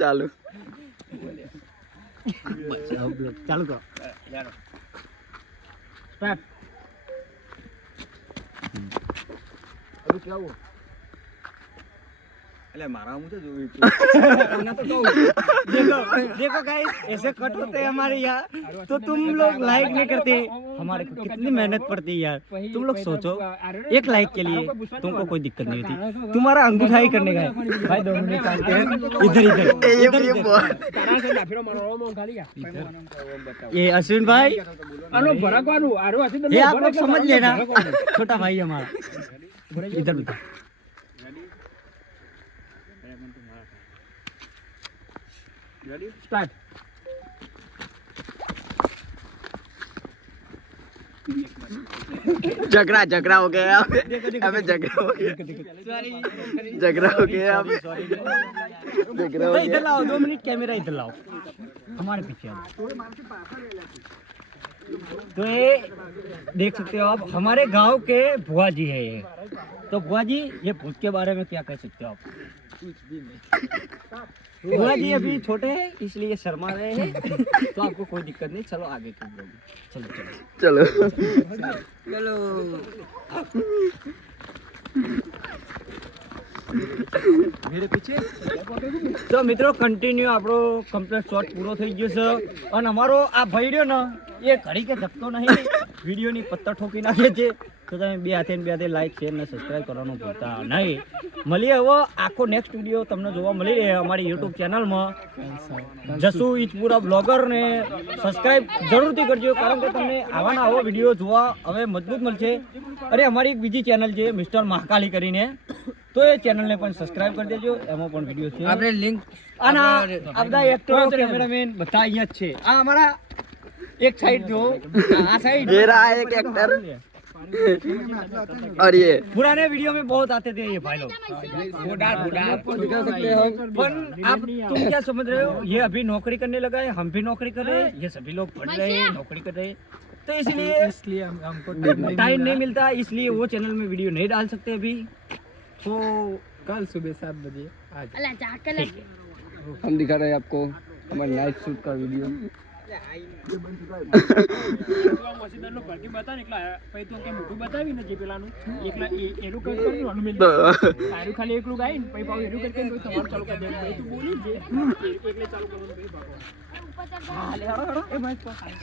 ચાલુ ચાલુ કરો સ્ટાર્ટ अभी क्या हुआ अरे मारा मुझे जो ना तो कहूँ देखो देखो गाइस ऐसे कट होते हैं हमारे यहाँ तो तुम लोग लाइक नहीं करते हमारे को कितनी मेहनत पड़ती है यार तुम लोग सोचो एक लाइक के लिए तुमको कोई दिक्कत नहीं होती तुम्हारा अंगूठा ही करने का है भाई 2 मिनट शांति है इधर इधर ये अश्विन भाई ये आप लोग समझ लेना छोटा भाई हमारा इधर उधर स्टार्ट झगड़ा झगड़ा हो गया अबे झगड़ा हो गया झगड़ा हो गया अबे झगड़ा हो इधर गया लाओ 2 मिनट कैमरा इधर लाओ हमारे पीछे आओ। तो ये देख सकते हो आप हमारे गांव के बुआ जी है ये तो बुआ जी ये भूत के बारे में क्या कह सकते हो आप बुआ जी अभी छोटे हैं इसलिए शर्मा रहे हैं तो आपको कोई दिक्कत नहीं चलो आगे की चलो चलो चलो चलो मेरे पीछे તો મિત્રો કન્ટિન્યુ આપણો કમ્પ્લીટ શોટ પૂરો થઈ ગયો છે અને અમારો આ ભાઈડ્યો ને એ ઘડી કે જપતો નહીં વિડીયોની પત્તા ઠોકી નાખે છે તો તમે બે હાથે લાઈક શેર ને સબસ્ક્રાઈબ કરવાનું ભૂલતા નહીં મળીએ હવે આખો નેક્સ્ટ વિડીયો તમને જોવા મળી રહે અમારી યુટ્યુબ ચેનલમાં જસુ ઈચપુરા બ્લોગર ને સબસ્ક્રાઈબ જરૂરથી કરજો કારણ કે તમને આવાના આવો વિડીયો જોવા હવે મજબૂત મળશે અરે અમારી એક બીજી ચેનલ છે મિસ્ટર મહાકાલી કરીને તો એ ચેનલને પણ સબસ્ક્રાઇબ કરી દેજો એમાં પણ વિડિયો છે આપણે લિંક અને આ બધા એક્ટરો કેમેરામેન બધા અહીંયા જ છે આ અમારા એક સાઈડ જો આ साइड ये रहा एक एक्टर और ये पुराने वीडियो में बहुत आते थे ये भाई लोग बुढ़ा पर आप तुम क्या समझ रहे हो ये अभी नौकरी करने लगा है हम भी नौकरी कर रहे हैं ये सभी लोग पढ़ रहे हैं नौकरी कर रहे हैं तो इसलिए हमको टाइम नहीं मिलता इसलिए वो चैनल में वीडियो नहीं डाल सकते अभी तो कल सुबह 7 बजे आज हम दिखा रहे हैं आपको हमारे नाइट शूट का वीडियो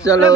चलो